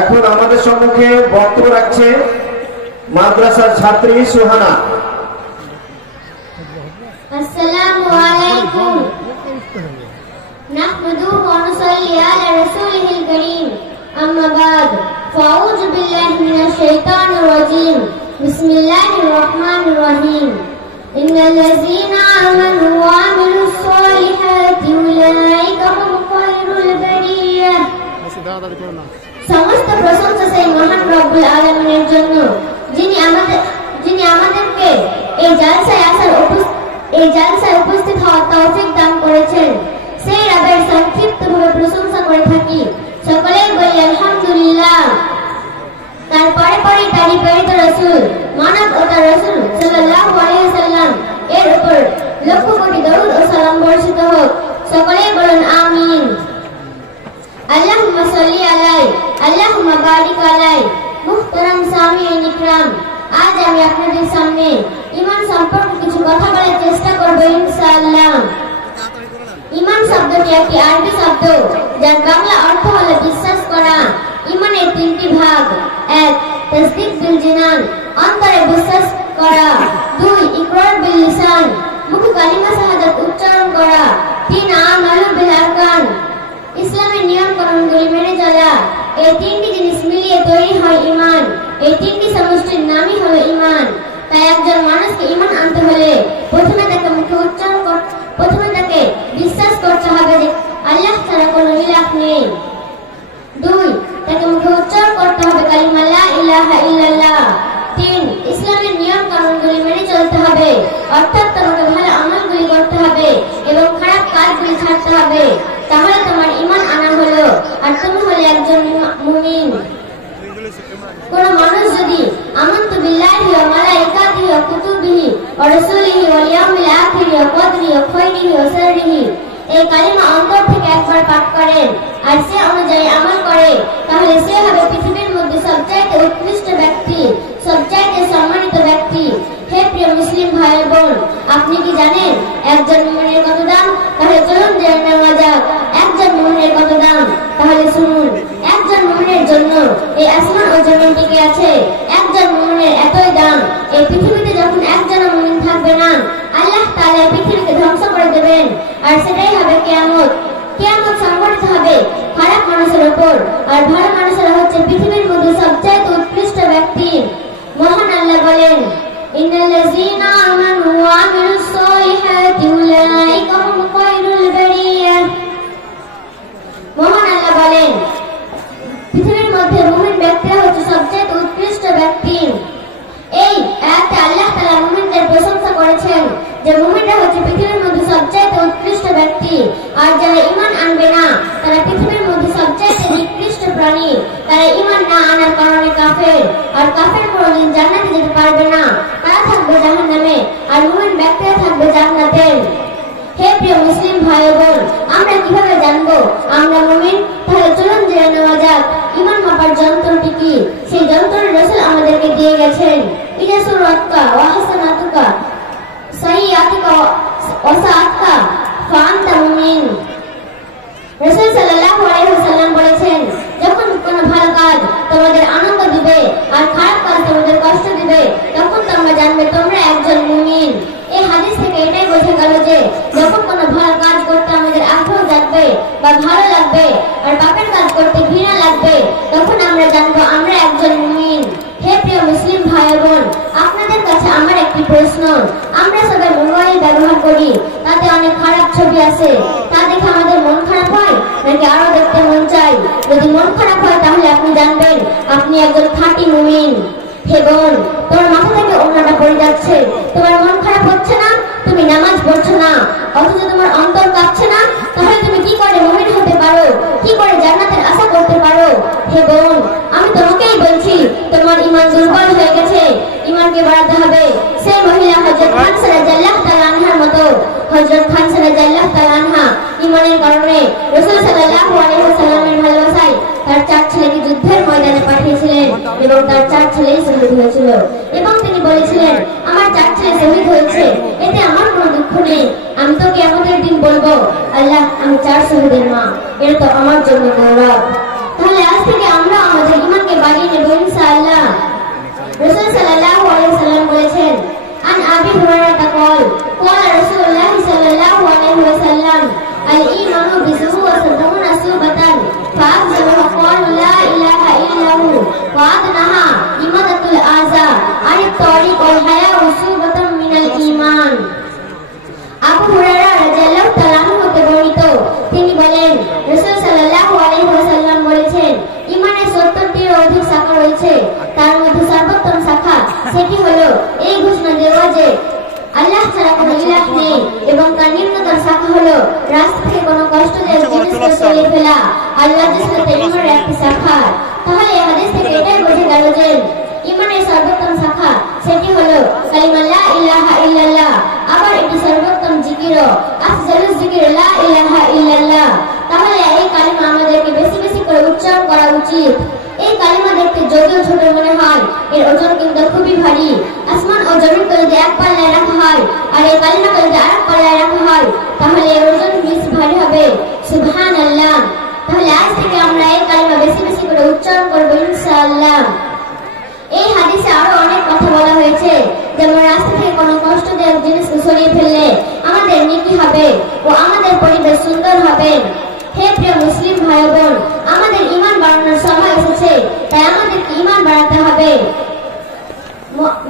এখন আমাদের সম্মুখে বক্তব্য রাখছে মাদ্রাসার ছাত্রী সুহানা। আসসালামু আলাইকুম। নাহমাদুহু ওয়া নুসাল্লি আলা রাসূলিহিল কারীম। আম্মা বাদ। ফাউযু বিল্লাহি মিনাশ শাইতানির রাজীম। বিসমিল্লাহির রহমানির রহিম। ইন্নাল্লাযীনা আমানু ওয়া আমিলুস সালিহাতি উলাইকা হুম খায়রুল বারিয়াহ। সমস্ত প্রশংসা সেই মহান রব্বুল আলামিনের জন্য, যিনি আমাদেরকে এই জালসায় উপস্থিত হওয়ার তৌফিক দান করেছেন। সেই রবের সংক্ষিপ্তভাবে প্রশংসা করে থাকি। সকলেই বলি আলহামদুলিল্লাহ। তারপরে তারই প্রেরিত রাসূল মানব ও তার রাসূল সাল্লাল্লাহু আলাইহি ওয়াসাল্লাম এর উপর লক্ষ কোটি দরুদ ও সালাম বর্ষিত হোক। সকলেই বলেন আমিন। আল্লাহুম্মা সাল্লি আলাই, আল্লাহুম্মা বারিক আলাই। মুহতারাম সামিঈন ইকরাম, আজ আমি আপনাদের সামনে ঈমান সম্পর্কে কিছু কথা বলার চেষ্টা করব ইনশাআল্লাহ। ঈমান শব্দটি একটি আরবি শব্দ, যার বাংলা অর্থ হলো বিশ্বাস করা। ঈমানের তিনটি ভাগ: 1. তাসদীক বিল জিনান, অন্তরে বিশ্বাস করা। 2. ইকরার বিল লিসান, মুখে কালিমা শাহাদাত উচ্চারণ করা। 3. আমালু বিল আরকান, ইসলামের নিয়মকানুনগুলি মেনে চলা। এই তিনটি জিনিস মিলিয়ে তৈরি হয় ঈমান। এই তিনটি সমষ্টির নামই হলো ঈমান। তাই একজন মানুষকে ঈমান আনতে হলে প্রথমে তাকে বিশ্বাস করতে হবে যে আল্লাহ ছাড়া কোনো ইলাহ নেই। 2. তাকে মুখে উচ্চারণ করতে হবে কালিমা লা ইলাহা ইল্লাল্লাহ। 3. ইসলামের নিয়ম কানুনগুলি মেনে চলতে হবে, অর্থাৎ তোমাকে ভালো আমলগুলি করতে হবে এবং খারাপ কাজগুলি ছাড়তে হবে। তাহলে তোমার ঈমান আনা হলো, আর তুমি হলে একজন মুমিন। কোন মানুষ যদি আমানতু বিল্লাহি ওয়া মালাইকাতিহি ওয়া কুতুবিহি ওয়া রাসূলিহি ওয়াল ইয়াউমিল আখির ওয়া কদরি ওয়া খায়রিহি ওয়া শাররিহি এই কালিমা অন্তর থেকে একবার পাঠ করেন আর সে অনুযায়ী আমল করে, তাহলে সে হবে পৃথিবীর মধ্যে সবচাইতে উৎকৃষ্ট ব্যক্তি, সবচাইতে সম্মানিত ব্যক্তি। হে প্রিয় মুসলিম ভাই বোন, আপনি কি জানেন একজন মুমিনের কত দাম? তাহলে চলুন জেনে নেওয়া যাক একজন মুমিনের কত দাম। তাহলে শুনুন, একজন মুমিনের জন্য এই আসমান ও জমিন টিকে আছে। একজন মুমিনের এতই দাম, এই পৃথিবীতে যখন একজন মুমিন থাকবে না, আল্লাহ তাআলা এই পৃথিবীকে ধ্বংস করে দেবেন, আর সেটাই হবে কিয়ামত। কিয়ামত সংঘটিত হবে খারাপ মানুষের উপর, আর ভালো মানুষেরা হচ্ছে পৃথিবীর মধ্যে সবচাইতে উৎকৃষ্ট ব্যক্তি। মহান আল্লাহ বলেন, ইন্নাল্লাযীনা আমানু ওয়া আমিলুস সালিহাতি উলাইকা হুম খায়রুল বারিয়াহ। মহান আল্লাহ বলেন, পৃথিবীর মধ্যে মুমিন ব্যক্তিরা হচ্ছে সবচেয়ে উৎকৃষ্ট ব্যক্তি। এই আয়াতে আল্লাহ তাআলা মুমিনদের প্রশংসা করেছেন যে মুমিনরা হচ্ছে পৃথিবীর মধ্যে সবচেয়ে উৎকৃষ্ট ব্যক্তি, আর যারা ঈমান আনবে না তারা পৃথিবীর মধ্যে সবচেয়ে নিকৃষ্ট প্রাণী। তারা ঈমান না আনার কারণে কাফের, আর কাফের কোনদিন জান্নাতে যেতে পারবে না, তারা থাকবে জাহান্নামে, আর মুমিন ব্যক্তিরা থাকবে জান্নাতে। হে প্রিয় মুসলিম ভাই বোন, আমরা কিভাবে জানবো আমরা মুমিন? তাহলে চলুন জেনে নেওয়া যাক ঈমান মাপার যন্ত্রটি কি। সেই যন্ত্রটি রাসূল আমাদেরকে দিয়ে গেছেন। ইদা সুরাতকা ওয়া হাসানাতুকা সাইয়্যাতুকা ওয়া সাআতুকা ফাআনতা মুমিন। রাসূল সাল্লাল্লাহু আলাইহি ওয়াসাল্লাম বলেছেন, যখন কোনো ভালো কাজ তোমাদের আনন্দ দিবে আর খারাপ কাজ তোমাদের কষ্ট দিবে, তখন তোমরা জানবে তোমরা একজন মুমিন। এই হাদিস থেকে এটাই বোঝা গেল যে যখন কোনো ভালো কাজ করতে আমাদের আগ্রহ জাগবে বা ভালো লাগবে, আর পাপের কাজ করতে ঘৃণা লাগবে, তখন আমরা জানবো আমরা একজন মুমিন। হে প্রিয় মুসলিম ভাই বোন, আপনাদের কাছে আমার একটি প্রশ্ন। আমরা সবাই মোবাইল ব্যবহার করি, তাতে অনেক খারাপ ছবি আসে, তা দেখে আমাদের মন খারাপ হয় নাকি আরো দেখতে মন চাই? যদি মন খারাপ হয় তাহলে আপনি জানবেন আপনি একজন খাঁটি মুমিন। হে বোন, তোমার মাথা থেকে ওড়নাটা পড়ে যাচ্ছে, তোমার মন খারাপ হচ্ছে না, তুমি নামাজ পড়ছো না, অথচ তোমার অন্তর কাঁপছে না, তাহলে তুমি কি করে মুমিন হতে পারো? কি করে জান্নাতের আশা করতে পারো? হে বোন, আমি তোমাকেই বলছি তোমার ঈমান দুর্বল হয়ে গেছে, ঈমানকে বাড়াতে হবে। সেই মহিলা হযরত খানসা রাদিয়াল্লাহু তাআলা আনহার মতো। হযরত খানসা রাদিয়াল্লাহু তাআলা আনহা ঈমানের কারণে রাসূল সাল্লাল্লাহু আলাইহি ওয়াসাল্লামের ভালোবাসায় তার 4 ছেলেকে যুদ্ধের ময়দানে পাঠিয়েছিলেন এবং তার 4 ছেলেই শহীদ হয়েছিল। এবং তিনি বলেছিলেন, আমার 4 ছেলে শহীদ হয়েছে, এতে আমার কোনো দুঃখ নেই। আমি তো কিয়ামতের দিন বলবো, আল্লাহ আমি 4 শহীদের মা, এটা তো আমার জন্য গৌরব। তাহলে আজ থেকে আমরা আমাদের وأدناها إماتة الأذى عن الطريق والحياء شعبة من الإيمان। আবু হুরায়রা রাদিয়াল্লাহু তাআলা আনহু হতে বর্ণিত, তিনি বলেন, রাসূল সাল্লাল্লাহু আলাইহি ওয়াসাল্লাম বলেছেন, ঈমানের 70টিরও অধিক শাখা রয়েছে, তার মধ্যে সর্বোত্তম শাখা সেটি হলো এই ঘোষণা দেওয়া যে আল্লাহ ছাড়া কোনো ইলাহ নেই, এবং তার নিম্নতর শাখা হলো রাস্তা থেকে কোনো কষ্টদায়ক জিনিসকে সরিয়ে ফেলা। আল্লাহ সাথে ঈমানের একটি শাখা। তাহলে এই হাদিস থেকে এটাই বোঝা গেল যে ঈমানের সর্বোত্তম শাখা সেটি হলো কালিমা লা ইলাহা ইল্লাল্লাহ। আবার এটি সর্বোত্তম জিকিরও, আফজালুজ জিকির লা ইলাহা ইল্লাল্লাহ। তাহলে এই কালিমা আমাদেরকে বেশি বেশি করে উচ্চারণ করা উচিত। এই কালিমা দেখতে যদিও ছোট মনে হয়, এর ওজন কিন্তু খুবই ভারী। আসমান ও জমিনকে যদি এক পাল্লায় রাখা হয় আর এই কালিমাকে যদি আরেক পাল্লায় রাখা হয়, তাহলে এর ওজন বেশি ভারী হবে। সুবহানাল্লাহ। তাহলে আজ থেকে আমরা এই কালিমা বেশি বেশি করে উচ্চারণ করব ইনশাআল্লাহ। এই হাদিসে আরো অনেক কথা বলা হয়েছে, যেমন রাস্তা থেকে কোনো কষ্টদায়ক জিনিসকে সরিয়ে ফেললে আমাদের নেকি হবে ও আমাদের পরিবেশ সুন্দর হবে। হে প্রিয় মুসলিম ভাই বোন, আমাদের ঈমান বাড়ানোর সময় এসেছে, তাই আমাদেরকে ঈমান বাড়াতে হবে।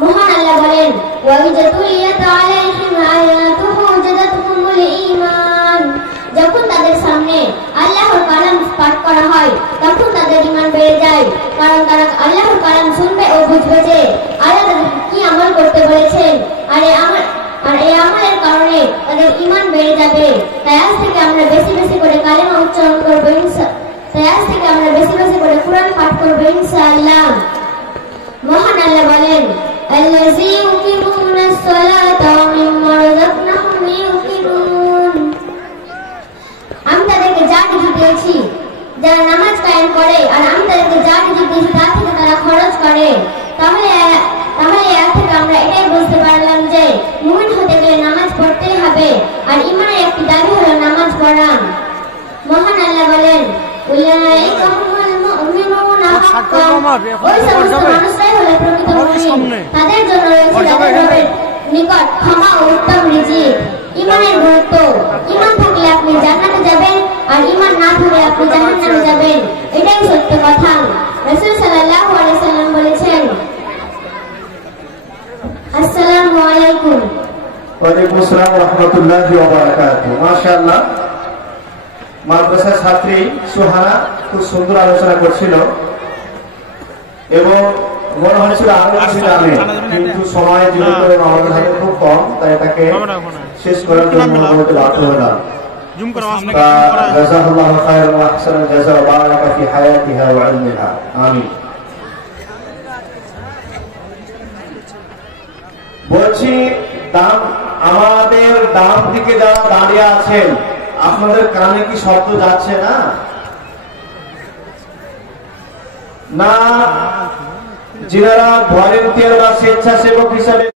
মহান আল্লাহ বলেন, ওয়াইজা তুলিয়াত আলাইহিম আয়াতুহু জাদাতহুমুল ঈমান। যখন তাদের সামনে আল্লাহর কালাম পাঠ করা হয়, তখন তাদের ঈমান বেড়ে যায়, কারণ তারা আল্লাহর কালাম শুনবে ও বুঝবে যে আল্লাহ তাদেরকে কি আমল করতে বলেছেন, আর এই আমলের কারণে তাদের ঈমান বেড়ে যাবে। তাই আজ থেকে আমরা বেশি বেশি করে কালিমা উচ্চারণ করব তাই আজ থেকে আমরা বেশি বেশি করে কুরআন পাঠ করব ইনশাআল্লাহ। মহান আল্লাহ বলেন, আল্লাযী ইউকিমুনাস সালাতা ওয়া মিম্মা রাযাকনাহুম ইউনফিকুন। আমি তাদেরকে যা কিছু দিয়েছি, যারা নামাজ কায়েম করে, আর আমি তাদেরকে যা কিছু দিয়েছি তা থেকে তারা খরচ করে। তাহলে এর থেকে আমরা এটাই বুঝতে পারলাম যে মুমিন হতে গেলে নামাজ পড়তেই হবে, আর ঈমানের একটি দাবি হলো নামাজ পড়া। মহান আল্লাহ বলেন, উলাইকা হুমুল মুমিনুনা হাক্কান। ওই সমস্ত মানুষরাই হলো প্রকৃত মুমিন, তাদের জন্য রয়েছে তাদের রবের নিকট ক্ষমা ও উত্তম রিজিক। ঈমানের গুরুত্ব, ঈমান থাকলে আপনি জান্নাতে যাবেন, আর ঈমান না থাকলে আপনি জাহান্নামে যাবেন, এটাই সত্য কথা। রাসূল সাল্লাল্লাহু আলাইহি ওয়াসাল্লাম বলেছেন, আসসালামু আলাইকুম। ওয়া আলাইকুম আসসালাম ওয়া রাহমাতুল্লাহি ওয়া বারাকাতুহু। মাশাআল্লাহ, মাদ্রাসার ছাত্রী সুহানা খুব সুন্দর আলোচনা করছিল এবং মনে হয়েছিল আরো কিছু জানে, কিন্তু সময় যেহেতু আমাদের হাতে খুব কম, তাই তাকে শেষ করার জন্য বলতে বাধ্য হলাম। জাযাকাল্লাহু খায়রান ওয়া আহসানাল জাযা ওয়া বারাকা ফি হায়াতিহা ওয়া ইলমিহা। আমিন। বলছি, আমাদের ডান দিকে যারা দাঁড়িয়ে আছেন, আপনাদের কানে কি শব্দ যাচ্ছে না? না, যারা ভলেন্টিয়ার বা স্বেচ্ছাসেবক হিসাবে